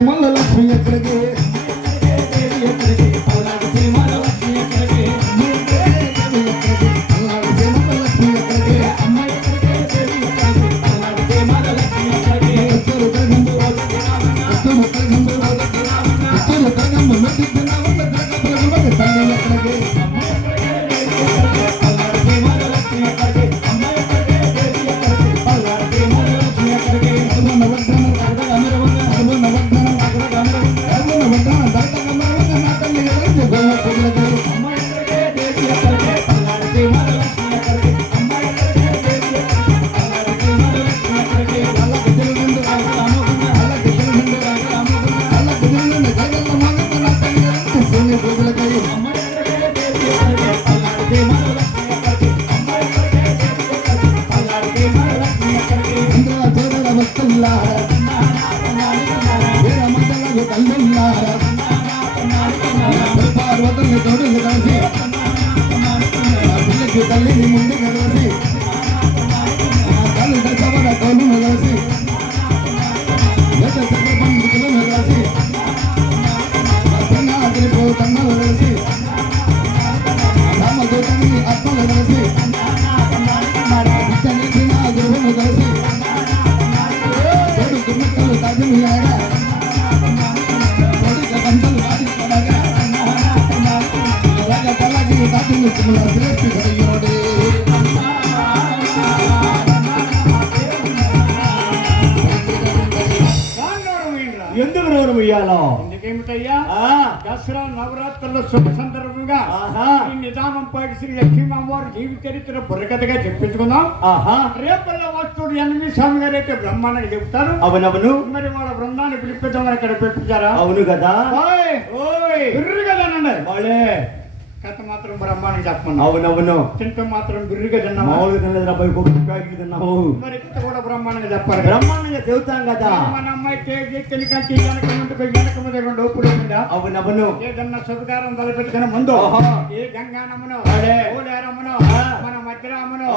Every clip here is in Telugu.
లక్ష్మి ఎక్కడికి తల్లిని ముందు కలిసి తల్లి దశవన తోలు కలిసి పండుగలు కలిసి తన్నాదిరిపో తన్నలు కలిసి రామదూతని ఆత్మలు కలిసి గృహము కలిసి తోడు దుమ్మక్కలు తాజమిలాగా తోడిక పంటలు దాటిపడగా తలగి దాటిని శ్రేష్ఠి కలిగినోడే ఎందుకు నోరు ముయ్యాలో ఎందుకేమిటయ్యా దసరా నవరాత్రుల శుభ సందర్భంగా ఈ నిదానం పైకి శ్రీ లక్ష్మీవారి జీవిత చరిత్ర బుర్రకథగా చెప్పించుకుందాం. రేపల్ల వస్తువుడు ఎన్నిమి స్వామి గారు అయితే బ్రహ్మాండంగా చెప్తారు. అవునవును. మరి వాళ్ళ బృందాన్ని పిలిపిద్దామని ఇక్కడ పెట్టుచారా? అవును కదా. కదనండి వాళ్ళే కథ మాత్రం బ్రహ్మాండంగా చెప్పండి. అవునవును. తింటూ మాత్రం బిర్రుగా తిన్నాము. మరి ఇంత కూడా బ్రహ్మాండంగా చెప్పారు. బ్రహ్మాండంగా చెబుతాం కదా. మన అమ్మాయి వెనక మీద 2 ఒప్పులు ఉందా? అవునవును. ఏదన్నా శుభకారం తలపెట్టుకునే ముందు ఏ గంగానమ్మను ఓలేరమ్మను మన మధ్యరామను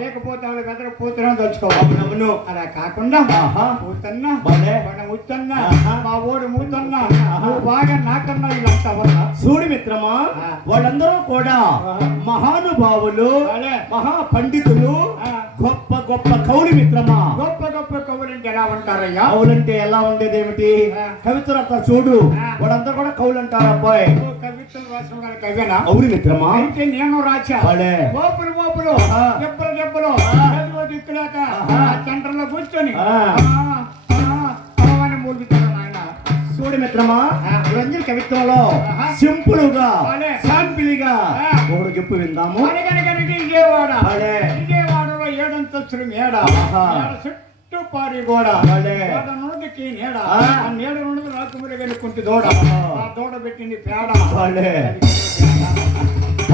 లేకపోతే వాళ్ళ గదర పూతను తెచ్చుకోవాలి. అవునవును. అలా కాకుండా పూతన్నా మన ముత్తన్నా మా ఓడి మూతన్నా నువ్వు బాగా నాకన్నా ఇదంతా వల్ల సూడి మిత్రమా వాళ్ళందరూ కూడా మహానుభావులు మహా పండితులు గొప్ప గొప్ప కవులు మిత్రమా. గొప్ప గొప్ప కవులు అంటే ఎలా ఉంటారయ్యా? కవులంటే ఎలా ఉండేదేమిటి? కవితలు అంటారు చూడు, వాళ్ళందరూ కూడా కవులు అంటారు. అబ్బాయి కవితలు రాసిన కవేనా? అవును మిత్రమా. అయితే నేను రాచా గోపులు గోపులు దెబ్బలు దెబ్బలు దిక్కులేక సెంటర్ లో కూర్చొని మూడుతారు నాయన. చూడు మిత్రమా, రంజన్ కవిత్వంలో సింపుల్ గా శాంపిల్గా ఒకడు చెప్పు విందాము. విజయవాడలో 7 అంతస్తులు మేడ చుట్టూ పారి గోడ నుండికి నీడ నీడ నుండి రాకుమరి వెళ్ళుకుంటే దూడ ఆ దూడ పెట్టింది పేడ.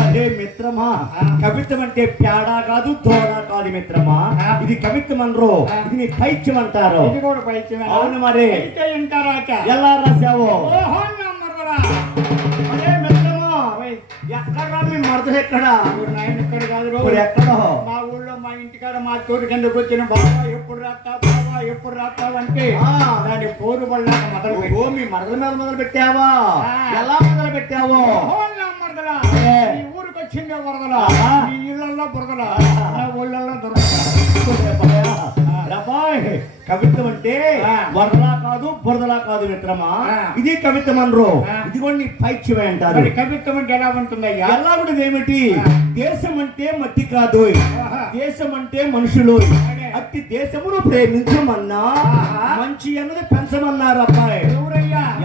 అదే మిత్రమా, కవిత్వం అంటే పేడ కాదు దూడ కాదు మిత్రమా. ఇది కవిత్వం అనరు, ఇది నీ పైత్యం అంటారు. ఇది కూడా పైత్యం. అవును. మరి ఎలా రాశావు? అదే మిత్రమా, ఎక్కడ మీ మరదలు ఎక్కడ? ఇక్కడ కాదు ఎక్కడో మా ఊళ్ళో మా ఇంటికాడ మా తోటి కిందకు వచ్చిన బాబా ఎప్పుడు రాస్తావు అంటే దాని పోరు పడ్డాక మొదలు మీ మరదల మీద మొదలు పెట్టావా? ఎలా మొదలు పెట్టావు? ఊరికి వచ్చిందే వరదల ఈ ఇళ్లలో బురదల ఊళ్ళల్లో దొరకదు. కవిత్వం అంటే వరదలా కాదు బురదలా కాదు మిత్రమా. ఇది కవిత్వం అనరు, ఇది కూడా నీ పైత్యమే అంటారు. కవిత్వం అంటే ఎలా ఉంటుందయ్యా? ఎలా కూడా ఏమిటి? దేశం అంటే మట్టి కాదు, దేశం అంటే మనుషులు. అట్టి దేశమును ప్రేమించమన్నా మంచి అన్నది పెంచమన్నారు. అబ్బాయి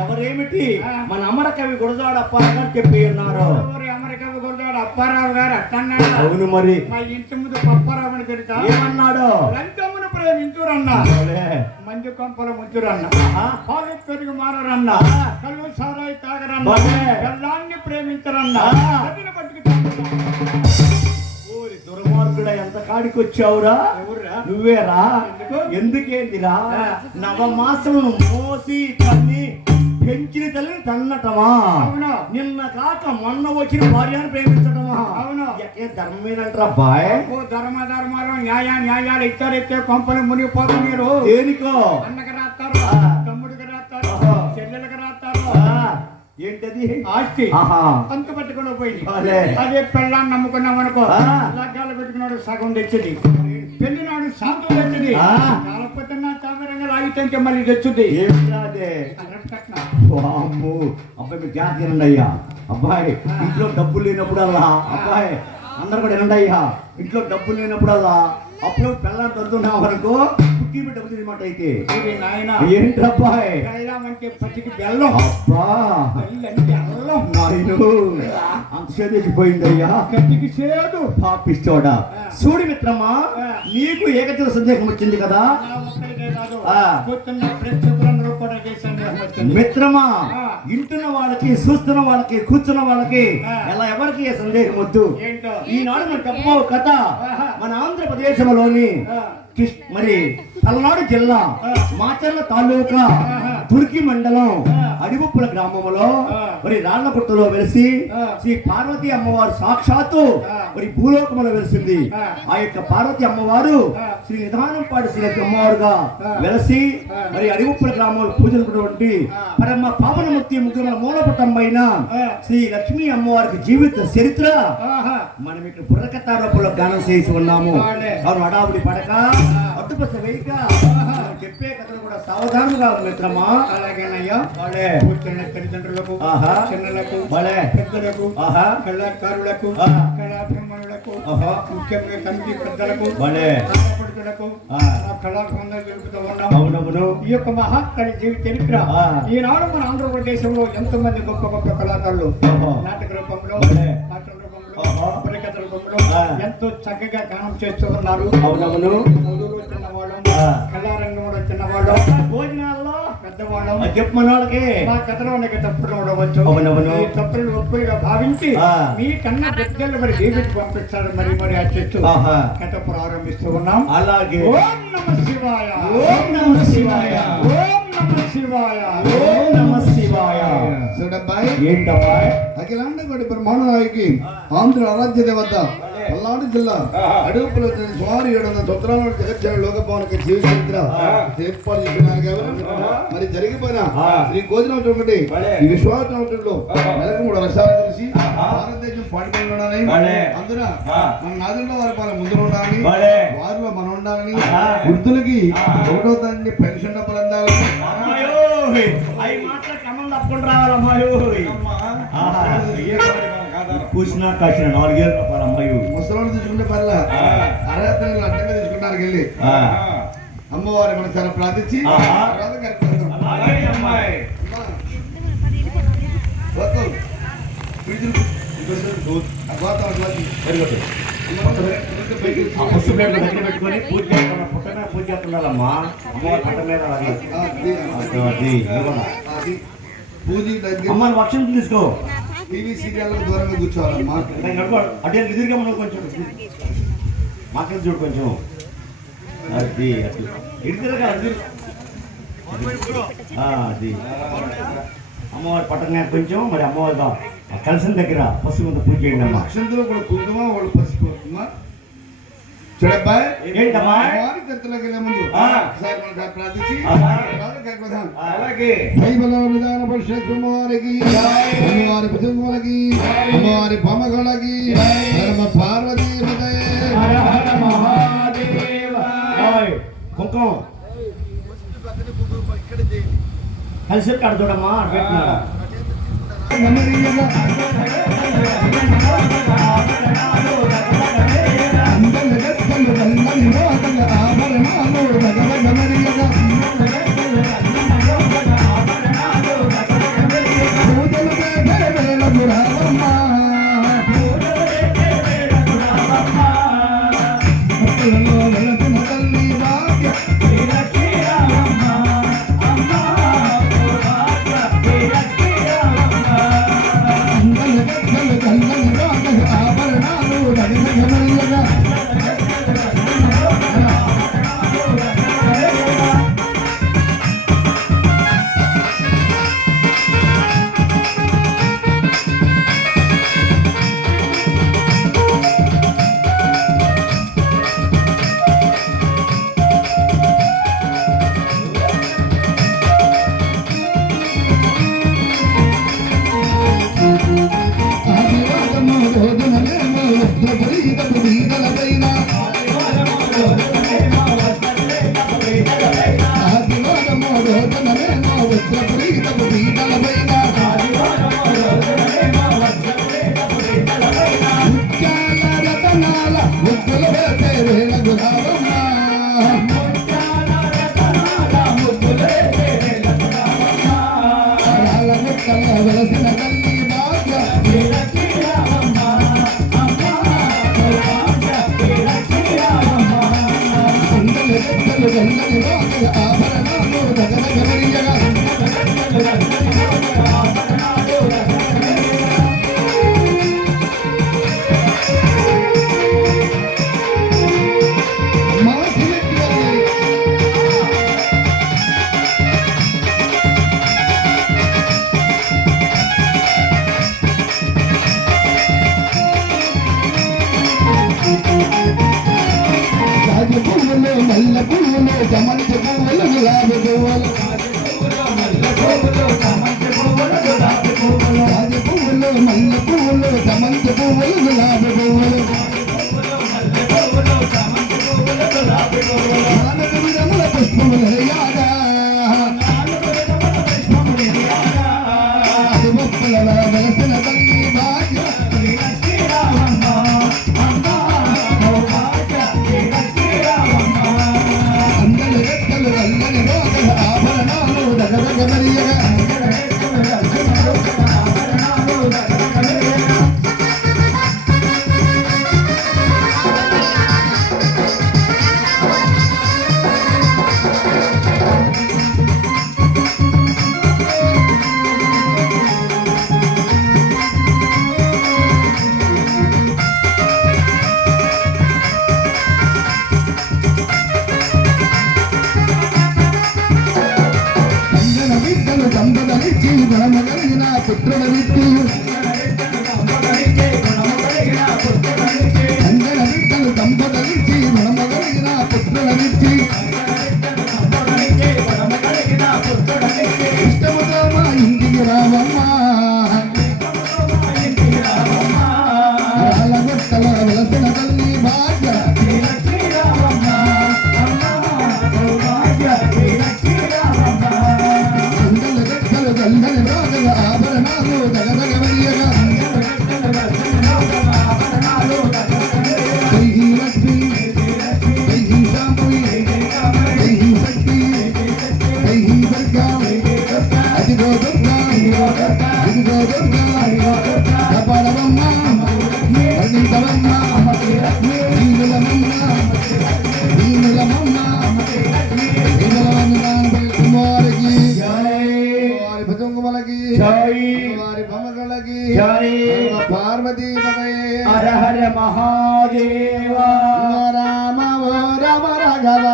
ఎవరేమిటి? మన అమర కవి గురజాడ అప్పారావు గారు చెప్పి ఉన్నారు. అమర కవి గురజాడ అప్పారావు గారు అట్టన్నాడు. అవును. మరి మా ఇంటి ముందు పప్పారావు అని పెడతా ఏమన్నాడు? లంచమును ప్రేమించురన్నా, మంజు కొంపల ముంచురన్నా, పాలు పెరుగు మారరన్నా, కళ్ళు సారాయి తాగరన్నా, బెల్లాన్ని ప్రేమించరన్నా. దుర్మార్గుడా, ఎంత కాడికి వచ్చావురా? నువ్వేరా? ఎందుకేందిరా? నవమాసమును మోసి తల్లి పెంచిన తల్లిని తన్నటమా? నిన్న కాక మొన్న వచ్చిన భార్యను ప్రేమించటమా? అవును. ఎక్కే ధర్మమేనంటారా బాయ్? ధర్మాలు న్యాయాలు ఇచ్చే కొంపలు మునిగిపోతారు. మీరు దేనికో అన్నకి రాస్తారు, తమ్ముడికి రాస్తారు, ఏంటది ఆస్తి ఆహా అంత పట్టుకుని పోయింది. అదే. అదే పెళ్ళాన్ని నమ్ముకున్నాం అనుకో, ఆ. లగ్గాలు పెట్టుకున్నాడు సగం తెచ్చింది, పెళ్లి నాడు శాంతం తెచ్చింది, ఆ. కాకపోతే నా తామరంగా లాగితే మళ్ళీ తెచ్చుద్ది. ఏమిరా అదే అన్నట్టు కట్నం. వామ్మో, అబ్బాయి మీరు జాగ్రత్త వినండి అయ్యా. అబ్బాయి ఇంట్లో డబ్బులు లేనప్పుడల్లా అబ్బాయి అందరు కూడా వినండి అయ్యా. ఇంట్లో డబ్బులు లేనప్పుడల్లా అప్పుడు పిల్లలు దొరుకుతున్నాం అనుకో కుక్కి డబ్బులు తినమాట అయితే ఇది నాయన ఏంటబ్బాయి బెల్లం అంటే పచ్చికి బెల్లం, అబ్బా బెల్లం బెల్లం, నాయను అంత చేతిపోయిందయ్యా. గట్టికి చేదు. పాపిస్తోడా చూడు మిత్రమా, ఆ. నీకు ఏకైక సందేహం వచ్చింది కదా. నా ఒక్కడికే కాదు, ఆ. కూర్చున్న ప్రేక్షకులందరూ కూడా ఈ సందేహం వచ్చింది. మిత్రమా, ఆ. ఇంటున్న వాళ్ళకి చూస్తున్న వాళ్ళకి కూర్చున్న వాళ్ళకి ఆ. ఎలా ఎవరికి ఏ సందేహం వద్దు. ఏంటో ఈనాడు మన గొప్ప కథ ఆహా. మన ఆంధ్రప్రదేశంలోని ఆ. మరి పల్నాడు జిల్లా ఆ. మాచర్ల తాలూకా ఆహా. తుర్కి మండలం ఆ. అడిగుప్పుల గ్రామంలో ఆ. మరి రాళ్లగుట్టలో వెలిసి ఆ. శ్రీ పార్వతీ అమ్మవారు సాక్షాత్తు ఆ. మరి భూలోకములో వెలిసింది. ఆ. ఆ యొక్క పార్వతీ అమ్మవారు ఆ. శ్రీ నిధానంపాటి శ్రీ అమ్మవారుగా ఆ. వెలసి ఆ. మరి అడిగుప్పుల గ్రామంలో పూజలున్నటువంటి ఆ. పరమ పావనమూర్తి ముగ్గురుల మూలపటంపైన ఆ. శ్రీ లక్ష్మీ అమ్మవారికి జీవిత చరిత్ర ఆహా. మనం ఇక్కడ బుర్రకథ రూపంలో గానం చేసి ఉన్నాము. వాడే. అవును, అడావుడి పడక అడ్డుపస వేయక మనం చెప్పే కథలు కూడా సావధానంగా మిత్రమా. అలాగేనయ్యా. వాడే. కూర్చున్న తల్లిదండ్రులకు, ఆహా. చిన్నలకు, వాడే. పెద్దలకు, ఆహా. కళాకారులకు, ఆ. కళాభిమానులకు, ఆహా. ముఖ్యంగా కమిటీ పెద్దలకు, వాడే. కళాపడుతులకు, ఆ. కళాభిమానులు జరుపుతూ ఉన్నాం. అవునవును. ఈ యొక్క మహాత్మని జీవిత చరిత్ర ఆ. ఈనాడు మన ఆంధ్రప్రదేశంలో ఎంతో మంది గొప్ప గొప్ప కళాకారులు ఓహో. నాటక రూపంలో, వాడే. పాటల రూపంలో, ఓహో. పురికథ రూపంలో ఆ. ఎంతో చక్కగా గానం చేస్తూ ఉన్నారు. అవునవును. చదువులో చిన్నవాళ్ళం, ఆ. కళారంగంలో చిన్నవాళ్ళం, భోజనాల్లో పెద్దవాళ్ళం, చెప్పు మన వాళ్ళకి మా కథలో అనేక తప్పులు ఉండవచ్చు. అవునవును. ఈ తప్పులను ఒప్పులుగా భావించి ఆ. మీ కన్నా పెద్దలు మరి జీవితం పంపిస్తారు. మరి ఆ చెట్టు ఆహా. కథ ప్రారంభిస్తూ ఉన్నాం. అలాగే. ఓం నమ శివాయ, ఓం నమః శివాయ. ఓం నమ శివాయ, ఓం నమః శివాయ. చూడబ్బాయి, ఏంటబ్బాయి అఖిలాండ కోటి బ్రహ్మాండ నాయకి ఆంధ్ర ఆరాధ్య దేవత పల్నాడు జిల్లా అడుగుపులో సుమారు 700 సంవత్సరాల నాటి జగజ్జన లోకభవనకి జీవిత చరిత్ర ఏర్పాటు చేసినారు కాబట్టి మరి జరిగిపోయిన శ్రీ గోజనవతం ఒకటి ఈ విశ్వాసంలో నెలకు 3 వర్షాలు కురిసి భారతదేశం పాటిపోయి ఉండాలని, అందున మన నాదుల్లో వారి పాలన ముందు ఉండాలని, వారిలో మనం ఉండాలని, వృద్ధులకి 1వ తారీఖు పెన్షన్ డబ్బులు అందాలని, అవి మాత్రం క్రమం తప్పకుండా రావాలమ్మాయో. కూర్చున్నా కాసిన 4 ఏళ్ళ రూపాయలు అమ్మాయి. ముసలోళ్ళు తీసుకుంటే పర్ల అర్హత అడ్డంగా తీసుకుంటారు వెళ్ళి అమ్మవారి మనసారా ప్రార్థించి ఆహా. తర్వాత కరెక్ట్ అలాగే అమ్మాయి. ఆ పసుపు ప్లేట్లు దగ్గర పెట్టుకొని పూజ చేస్తున్నా, పుట్టగా పూజ చేస్తున్నారమ్మా. అమ్మవారి పట్ట మీద అది. అది ఇవ్వనా. పూజ దగ్గర అమ్మ వర్షం తీసుకో. టీవీ సీరియల్ దూరంగా కూర్చోవాలమ్మా. అటే ఎదురుగా మనం కొంచెం మాట్లాడి చూడు కొంచెం. అది అట్లా ఎదురుగా అది. అది అమ్మవారి పట్టణ మీద కొంచెం మరి అమ్మవారి కలిసిన దగ్గర పసుపు పూజ చేయండి అమ్మా. అక్షంతలో కూడా కుంకుమ వాళ్ళు పసుపు చూడబ్బాయి, ఏంటమ్మా? అమ్మవారి గంతులోకి వెళ్ళే ముందు ఆ. ఒకసారి మనసారి ప్రార్థించి ఆహా. తర్వాత కరెక్ట్ పెడదాం. అలాగే. దైవలో విధాన పరిషత్ అమ్మవారికి, అమ్మవారి కుటుంబాలకి, అమ్మవారి బొమ్మగోళకి, ధర్మ పార్వతీ హృదయ హర హర మహాదేవ. ఓయ్, కుంకుమ కలిసి కాడ చూడమ్మా. అటు పెట్టినారా? ఆభరణాలు రాజు పువ్వులు మల్లె పువ్వులు చామంతి పువ్వులు గులాబీ పువ్వులు నాలుగు విధముల పుష్పములు యాగా అది మొక్కల వెలసిన తల్లి భాగ్య అందరి రెక్కలు అల్లని రోగల ఆభరణాలు దగదగమరియగా దంపదలిచ్చి గుణమగలిగిన పుత్రులనిచ్చి అంజన బిడ్డలు దంపదలిచ్చి గుణమగలిగిన పుత్రులనిచ్చి ఇష్టముగా మా ఇంటికి రావమ్మ రాళ్ళగొట్టల వెలసిన తల్లి భాగ్య గంధని రోగల ఆభరణాలు దగదగమరియగా జై హీ లక్ష్మి జై హీ శాంభవి జై హీ శక్తి జై హీ దుర్గా అదిగో దుర్గా ఇదిగో దుర్గా కపాలవమ్మ వర్ణించవమ్మ నీలమమ్మ నీలమమ్మ కుమారికి భుజంగుమలకి వారి బొమ్మగలకి పార్వతీ హర హర మహాదేవ రామ ఓ రామ రాఘవ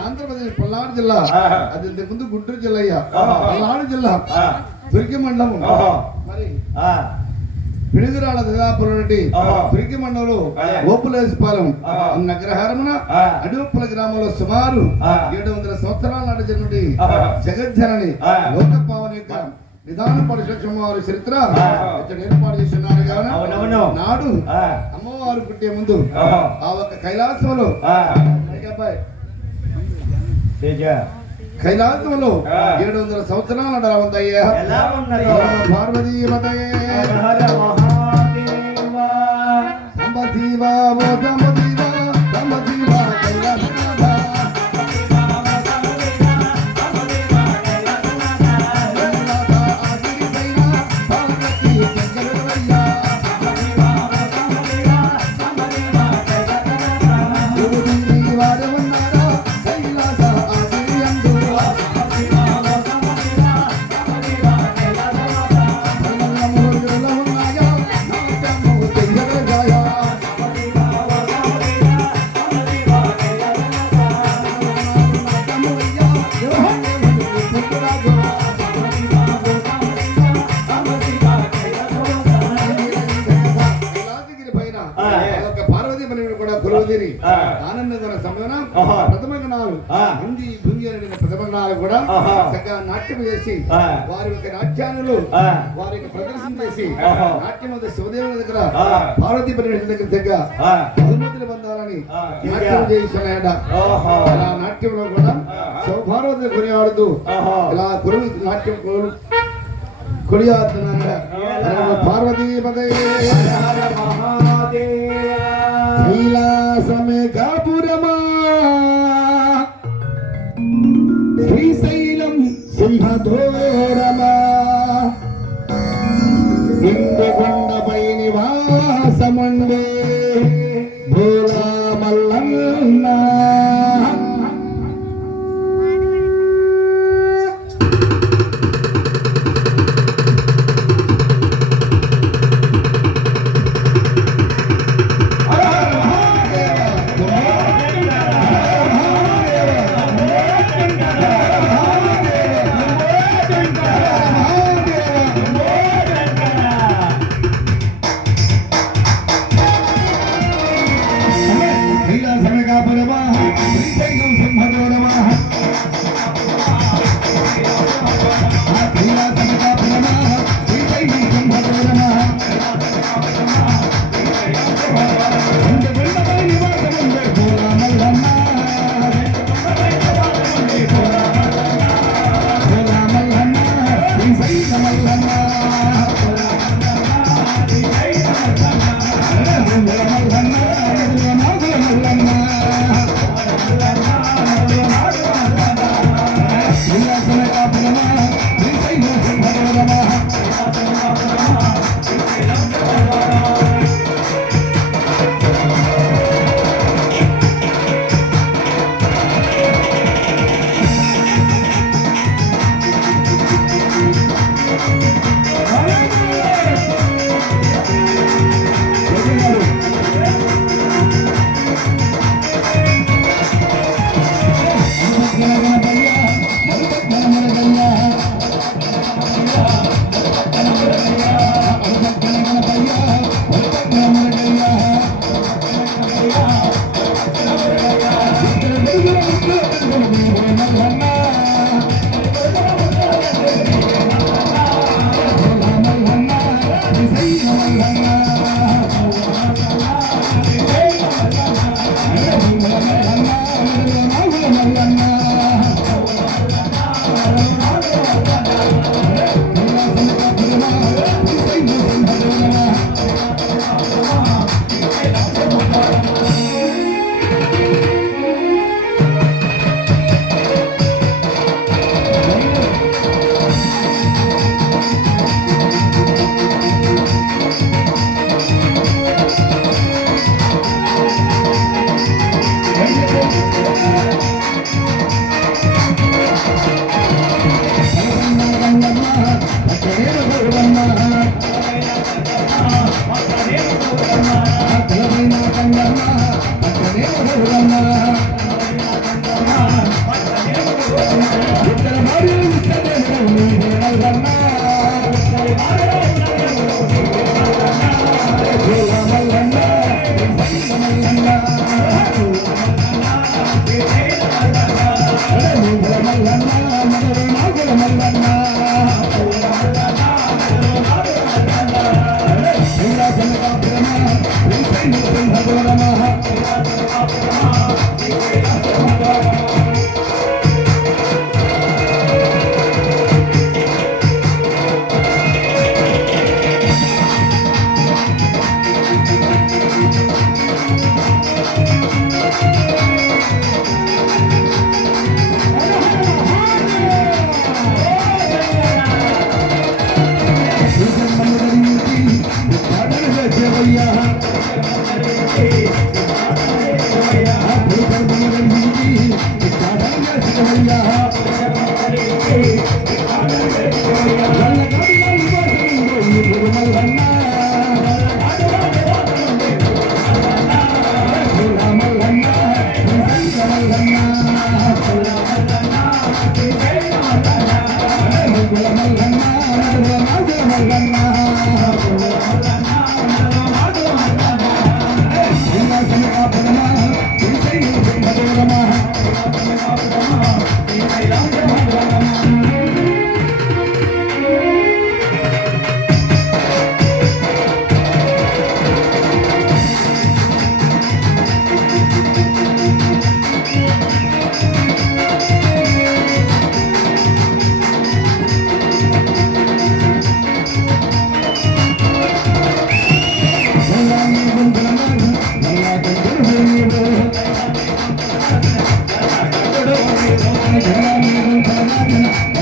ఆంధ్రప్రదేశ్ పల్నాడు జిల్లా అది ముందు గుంటూరు జిల్లా అయ్యా పల్నాడు జిల్లా దుర్గి మండలం మరి పిడుగురాళ్ళ దదాపురం నుండి దుర్గి మండలంలో ఓపులేసిపాలెం నగరహారమున అడుగుప్పల గ్రామంలో సుమారు 700 సంవత్సరాల నాటి జన్మటి జగజ్జనని లోకపావని యొక్క నిదాన పరిషత్ వారి చరిత్ర ఇక్కడ ఏర్పాటు చేస్తున్నారు కావున నాడు అమ్మవారు పుట్టే ముందు ఆ ఒక కైలాసంలో కైలాసంలో 700 సంవత్సరాల నడవంతయ్యా పార్వతీ మతయే సంబతీవా ఓ సంబతీవా సంబతీవా కైలాసనాథ ఆనందకర సమయం ప్రథమ గణాలు మంది భృంగి ప్రథమ గణాలు కూడా చక్కగా నాట్యం చేసి వారి యొక్క నాట్యాలను వారి యొక్క ప్రదర్శన చేసి నాట్యం శివదేవుని దగ్గర పార్వతీ పరివేషణ దగ్గర దగ్గర బహుమతులు పొందాలని నాట్యం చేస్తున్నాయట. అలా నాట్యంలో కూడా శివపార్వతిని కొనియాడుతూ ఇలా గురువు నాట్యం కొనియాడుతున్నారట. Parvati కైలాసమే కాపురమా సింహదోరమా ఇందుకొండపై నివాసముండే Bhola Mallanna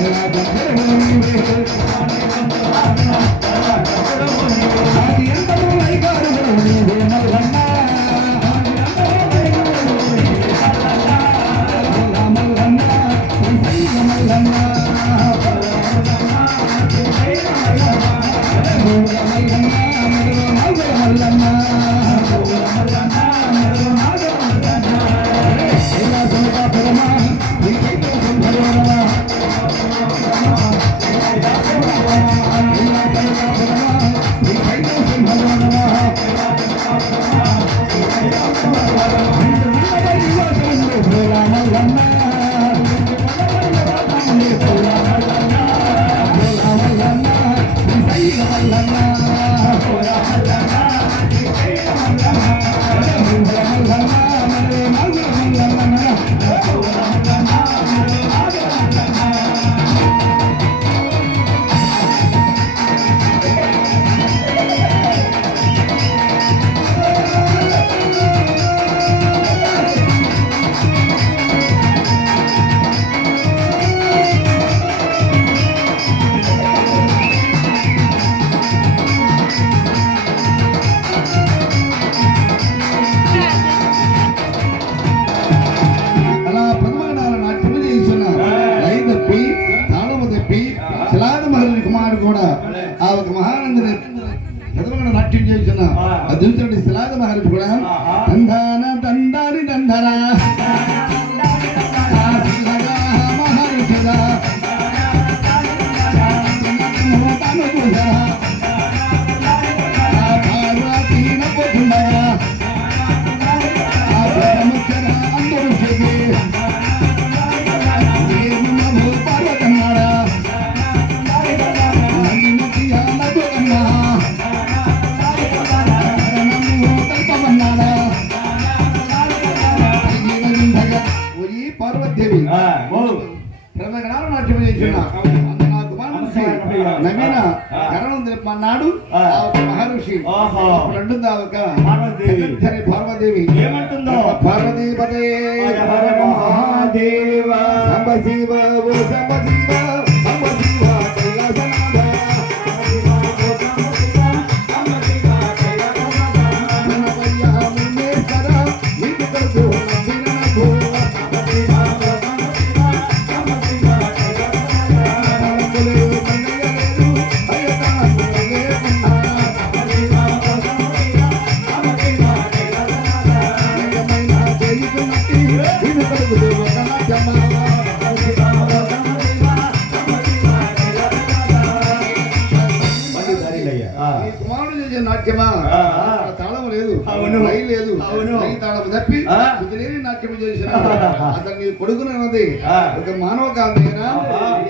Thank you. అలా ప్రథమనాల నాట్యము చేసిన లయ తప్పి తాళము తప్పి శిలాద మహర్షి కుమారుడు కూడా ఆ ఒక మహానందని ప్రథమన నాట్యం చేసిన అద్భుతుడి శిలాద మహర్షి కూడా దండాన దండాని దండరా మహర్షిగా పార్వతీదేవి ప్రథమగణాల నాట్యం చేసిన నా కుమారుడు నవీన కరణం తెలుపమన్నాడు ఆ ఒక మహర్షి అప్పుడు అంటుంది ఆ ఒక జగత్తని పార్వతీదేవి ఏమంటుందో పార్వతీపదే మహాదేవ సంబశివ ఓ సంబశివ సంబశివ కైలాసనాథ గణపయ్య మున్నేశ్వర నీకు కలుగు నవ్విననభో ఈ కుమారుడు చేసే నాట్యమా తాళం లేదు అవును. లయ లేదు అవును. లయ తాళం తప్పి ఆ. కుదిలేని నాట్యం చేసిన అతన్ని కొడుకునన్నది ఒక మానవ కాంతైన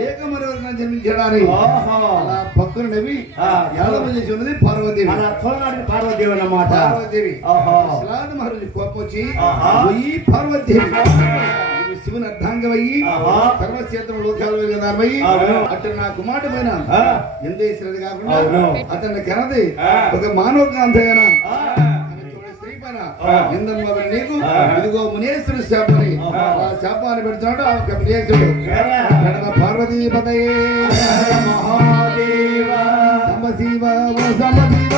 ఏకమరివర్గన జన్మించడాని అలా పక్కన నవ్వి యాదవ చేసి ఉన్నది పార్వతీదేవి అలా తోలనాడిన పార్వదేవి అన్నమాట పార్వతీదేవి ఆహా. శిలాద మహర్షి కోపం వచ్చి ఆహా. ఈ పార్వతీదేవి ఇది శివుని అర్ధాంగమయ్యి ఆహా. సర్వక్షేత్రం లోకాలు వెలిగదామయ్యి అవును. అటు నా కుమారుడు పైన ఆ. ఎందేసినది కాకుండా అవును. అతన్ని కనది ఆ. ఒక మానవ కాంతైన ఆ. స్త్రీ పైన ఆ. ఎందమ్మ నీకు ఆ. ఇదిగో మునేశ్వరుడు శాపని ఆహా. ఆ శాపాన్ని పెడుతున్నాడు ఆ ఒక మునేశ్వరుడు ఎలా? కడగ పార్వతీపతయే మహాదేవ సంబశివ ఓ సంబశివ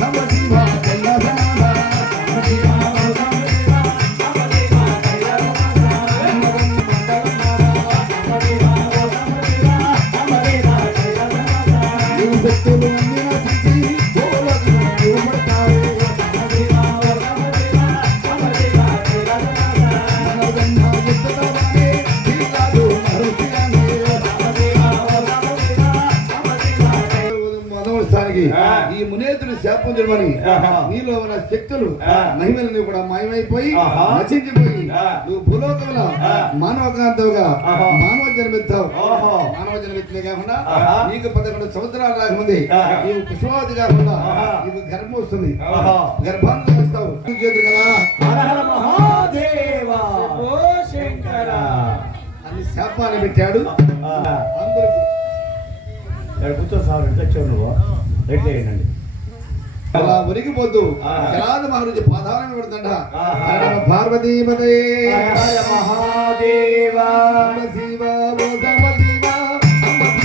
సంబశివ కైలాసనాథ నీవు శక్తులు అన్ని నశించి భూలోకి నీవు పడతావు. మనోగంగా ఎత్తుతావానే, తీరాదు మరుచిగానే. మొదటి ఈ మునేతుడు శాపం చేయమని నీలో ఉన్న శక్తులు మహిమలని కూడా మాయమైపోయి నశించిపోయి నువ్వు భూలోకంలో మానవకాంతవుగా మానవ జన్మెత్తావు మానవ జన్మెత్తే కాకుండా నీకు 11 సంవత్సరాలు రాకముందే నీవు పుష్పవతి కాకుండా నీకు గర్భం వస్తుంది గర్భాన్ని వస్తావు చేతులు కదా హర హర మహాదేవ ఓ శంకర అన్ని శాపాన్ని పెట్టాడు అందరూ ఇక్కడ కూర్చో సార్ ఎట్లా వచ్చావు నువ్వు ఎట్లా వేయండి అలా ఉరిగిపోతూ జలాద మహర్షి పాదాలను పెడుతుండ పార్వతీపదే హర హర మహాదేవ శివ ఓ సంబశివ సంబశివ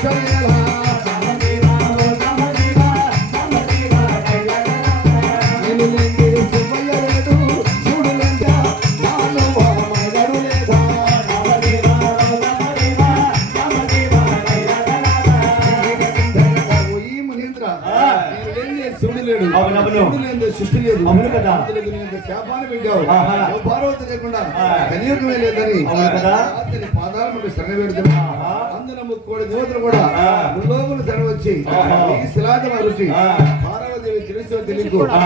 పుట్టనేలా నేను లేని సుబ్బయ్య లేడు చూడులేంట నాలో మగడు లేదా ఈ మహేంద్ర నేను లేని శివుడు లేడు అవునవును. శివుడు లేని సృష్టి లేదు అవును కదా. అందులోకి నేను ఇంత శాపాన్ని పెట్టావు ఆహా. నువ్వు పార్వతి లేకుండా కలియుగమే లేదని అవును కదా. అతని పాదాల మీద శరణ పెడుతున్నా ఆహా. అందులో ముక్కోడి దేవతలు కూడా ఆ. లోపల శరణ వచ్చి ఆహా. ఈ శిలాది రుచి ఆ. పార్వదేవి తెలుసో తెలియదు ఆ.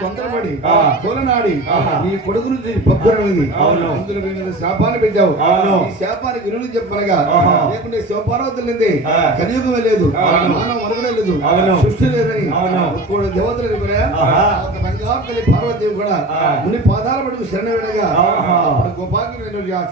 తొందరపడి ఆ. తోలనాడి ఆహా. నీ కొడుకు నుంచి పక్కునది అవును. అందులో నేను శాపాన్ని పెట్టావు అవును. ఈ శాపానికి విరులు చెప్పనగా ఆహా. లేకుంటే శివపార్వతులు లేదే ఆ. కలియుగమే లేదు అవును. మానవ మనుగడే లేదు అవును. సృష్టి లేదని అవును. ముక్కోడి దేవతలు కూడా ఆహా. ఒక బంగారు తల్లి పార్వదేవి కూడా ఆ. ముని పాదాల పడుకు శరణ వేడగా ఆహా. అప్పుడు గోపాకి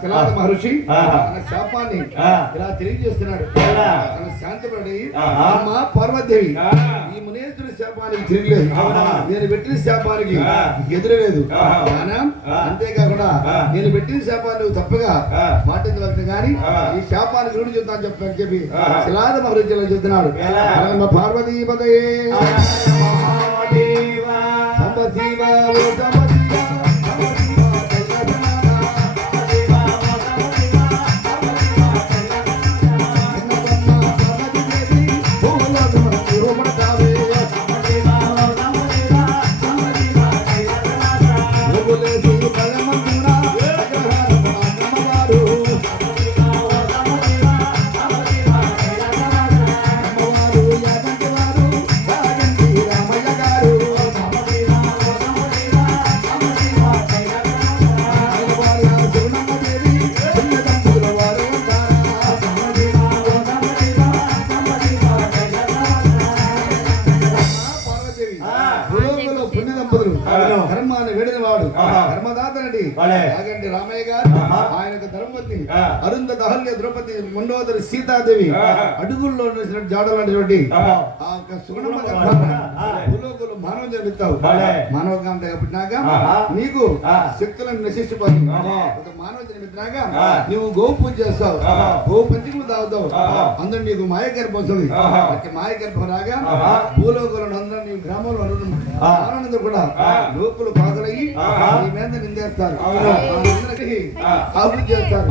శిలాద మహర్షి ఆహా. తన శాపాన్ని ఆ. ఇలా తెలియజేస్తున్నాడు ఎలా? తన శాంతపడి ఆహా. అమ్మ పార్వదేవి ఆ. ఈ మునేశ్వరి శాపానికి తిరగలేదు అవునా? నేను పెట్టిన శాపానికి ఆ. ఎదురలేదు ఆహా. జ్ఞానం ఆ. అంతేకాకుండా ఆ. నేను పెట్టిన శాపాన్ని నువ్వు తప్పగా ఆ. పాటించవలసిన కానీ ఆ. ఈ శాపానికి గురించి చెప్తాను చెప్పని చెప్పి ఆ. శిలాద మహర్షి ఇలా చెప్తున్నాడు ఎలా? అమ్మ పార్వతీ పదయే మహాదేవా సంబశివ ఓ సంబశివ సంబశివ జగన్నాథ ధర్మాన్ని వేడిన వాడు ధర్మదాతనండి యాగంటి రామయ్య గారు ఆయనకు ధర్మపత్ని అరుంధ అహల్య ద్రౌపది మండోదరి సీతాదేవి అడుగుల్లో నిలిచినట్టు జాడలాంటి ఆ యొక్క సుగుణమ్మ భూలోకంలో మానవ జన్మిస్తావు మానవ కాంతగా పుట్టినాక నీకు శక్తులను నశించిపోతుంది ఒక మానవ జన్మించినాక నువ్వు గోవు పూజ చేస్తావు గోవు పంచములు తాగుతావు అందరూ నీకు మాయ గర్భం వస్తుంది మాయ గర్భం రాగా భూలోకంలో అందరూ నీ గ్రామంలో ఆనందం కూడా లోకులు పాదలయ్యి నీ మీద నిందేస్తారు అందరికీ అభివృద్ధి చేస్తారు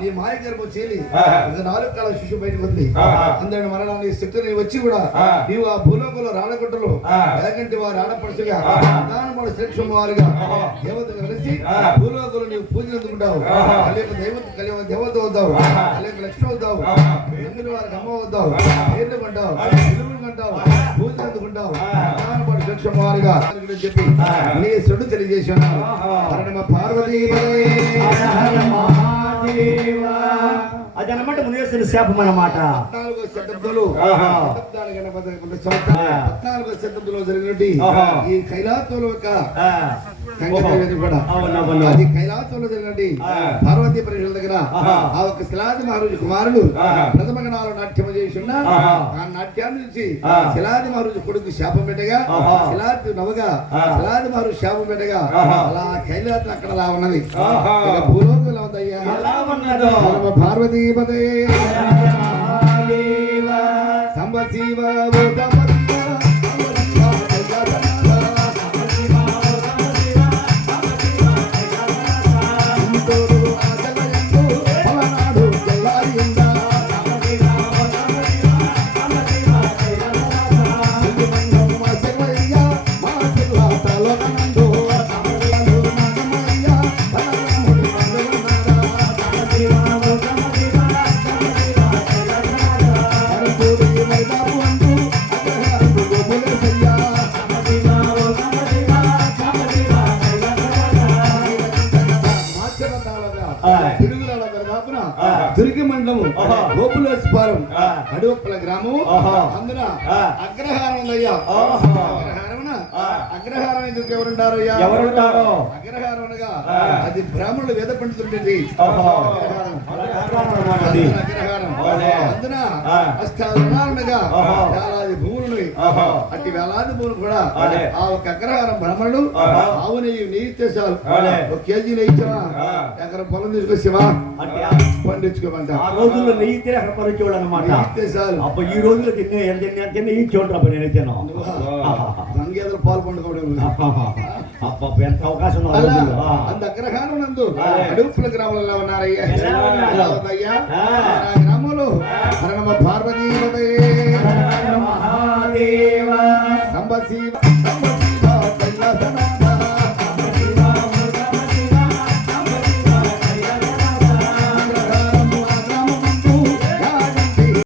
నీ మాయ గర్భం చేలి ఒక 4 కాల శిశువు బయటకు ఉంది అందరిని మరణాన్ని శక్తిని వచ్చి కూడా నీవు ఆ భూలోకంలో రాడగొట్టలు ఎలాగంటే వారు ఆడపడుచుగా ప్రధానమైన శ్రేష్ఠం వారుగా దేవతగా కలిసి భూలోకంలో నీవు పూజలు అందుకుంటావు కలియుగ దేవత అవుతావు కలియుగ లక్ష్మి అవుతావు ఎందుకు వారికి అమ్మ అవుతావు పేర్లు కొంటావు విలువలు కొంటావు పూజలు అందుకుంటావు ప్రధానమైన శ్రేష్ఠం వారుగా చెప్పి నీ చెడు తెలియజేసి ఉన్నాను పార్వతీ అదనమాట మునేశ్వరి శాపం అన్నమాట 14వ శతాబ్దంలో జరిగినట్టు ఈ కైలాసంలో ఒక సంగతి కూడా అది కైలాసంలో జరిగినట్టు పార్వతీ పరీక్షల దగ్గర ఆ ఒక శిలాది మహారాజు కుమారుడు ప్రథమ గణాలు నాట్యం చేసి ఉన్నారు ఆ నాట్యాన్ని నుంచి శిలాది మహారాజు కొడుకు శాపం పెట్టగా శిలాది నవగా శిలాది మహారాజు శాపం పెట్టగా అలా కైలాసం అక్కడ అలా ఉన్నది భూలోకంలో ఉందయ్యా పార్వతీ పదే సంబశివ దుర్గి మండలం గోపులేశ్వరం అడవప్పల గ్రామం అందున అగ్రహారం ఉందయ్యా అగ్రహారం ఎందుకు ఎవరుంటారయ్యా అగ్రహారం అనగా అది బ్రాహ్మణులు వేద పండితులు అగ్రహారం అందున ఆ. అష్టాదరణాలుగా ఆహా. వేలాది భూములు ఆహా. అట్టి వేలాది భూములు కూడా అదే. ఆ ఒక అగ్రహారం బ్రాహ్మణుడు ఆహా. ఆవు నెయ్యి ఇచ్చేసావు అదే. 1 కేజీ నెయ్యి ఇచ్చావా ఆ. ఎకరం పొలం తీసుకొచ్చావా అంటే పండించుకోమంట ఆ రోజుల్లో నెయ్యితే అక్కడ పరిచోడు అనమాట ఇచ్చేసాలు అప్పుడు ఈ రోజుల్లో తిన్నే ఎంత నెయ్యి చూడరా అప్పుడు నేనైతేను రంగేదలు పాలు పండుకోవడం అప్ప ఎంత అవకాశం ఉంది ఆ అలా రోజుల్లో. ఆ. అంత అగ్రహారం నందు అదే. అడుపుల గ్రామంలో ఉన్నారయ్యా ఎలా ఉన్నారు? అయ్యా ఆ. ఆ గ్రామంలో హరణమ పార్వతీ మహాదేవ సంబశివ